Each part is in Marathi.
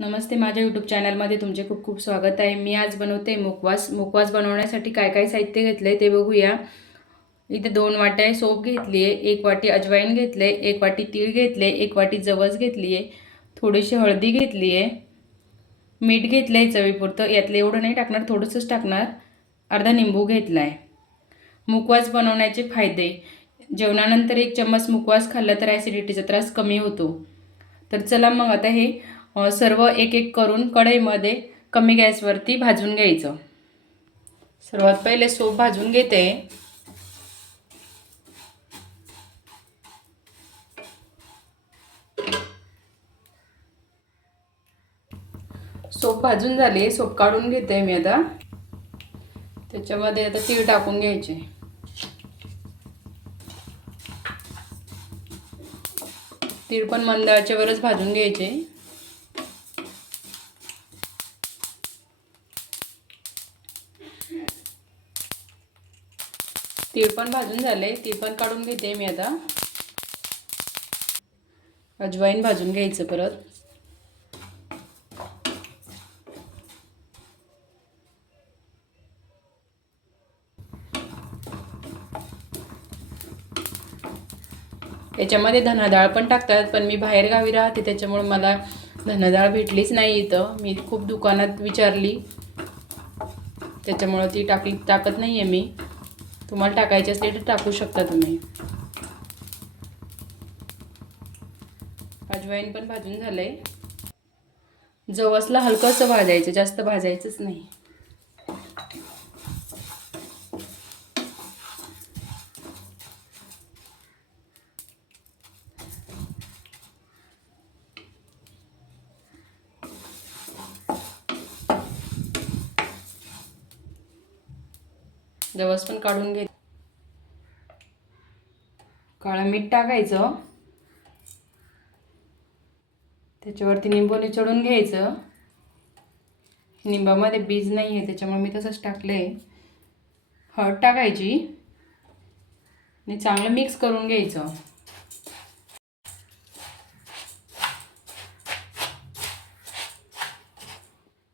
नमस्ते, माझ्या यूट्यूब चॅनलमध्ये तुमचे खूप खूप स्वागत आहे। मी आज बनवते मुखवास बनवण्यासाठी काय काय साहित्य घेतले ते बघूया। इथे 2 वाट्या सोप घेतली आहे, 1 वाटी अजवाईन घेतले, 1 वाटी तीळ घेतले, 1 वाटी जवस घेतली आहे, थोडीशी हळदी घेतली आहे, मीठ घेतले चवीपुरतं, यातले एवढं नाही टाकणार, थोडंसंच टाकणार, अर्धा निंबू घेतला आहे। मुखवास बनवण्याचे फायदे: जेवणानंतर 1 चम्मच मुखवास खाल्ला तर ॲसिडिटीचा त्रास कमी होतो। तर चला मग आता हे सर्व एक एक करून कढईमध्ये कमी गॅसवरती भाजून घ्यायचं। सर्वात पहिले सोप भाजून घेते। सोप भाजून झाले, सोप काढून घेते मी आता। त्याच्यामध्ये आता तीळ टाकून घ्यायचे। तीळ पण मंद आचेवरच भाजून घ्यायचे। तीळ पण भाजून झाले, तीळ पण काढून घेते मी आता। अजवाईन भाजून घ्यायचं परत। याच्यामध्ये धना डाळ पण टाकतात, पण मी बाहेर गावी राहते त्याच्यामुळे मला धना डाळ भेटलीच नाही इथं। मी खूप दुकानात विचारली, त्याच्यामुळे ती टाकत नाहीये मी। तुम्हाला टाकायची असेल तर टाकू शकता तुम्ही। अजवाईन पण भाजून झालंय। जवसला हलकंसं भाजायचं, जास्त भाजायचंच नाही। जवस पण काढून घे। काळं मीठ टाकायचं, त्याच्यावरती निंबू निचोडून घ्यायचं। निंबामध्ये बीज नाही आहे त्याच्यामुळे मी तसंच टाकलंय। हळद टाकायची आणि चांगलं मिक्स करून घ्यायचं।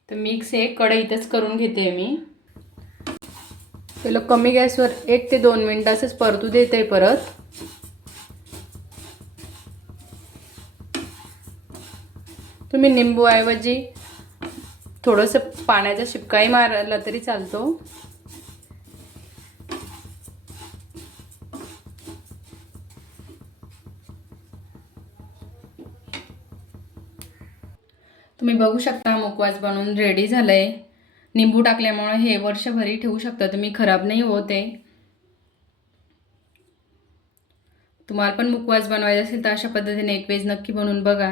तर मिक्स हे कढईतच करून घेते मी। पहिलं कमी गॅसवर 1 ते 2 मिनिट असंच परतू देते परत। तुम्ही निंबूऐवजी थोडंसं पाण्याचा शिपकाही मारला तरी चालतो। तुम्ही बघू शकता मुखवास बनवून रेडी झालंय। निंबू टाकल्यामुळे हे वर्षभरही ठेवू शकता तुम्ही, खराब नाही होत आहे। तुम्हाला पण मुखवास बनवायचा असेल तर अशा पद्धतीने एक वेळेस नक्की बनवून बघा।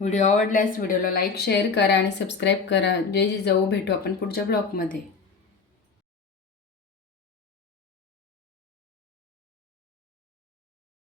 व्हिडिओ आवडल्यास व्हिडिओला लाईक शेअर करा आणि सबस्क्राईब करा। जय जिजाऊ, भेटू आपण पुढच्या ब्लॉगमध्ये।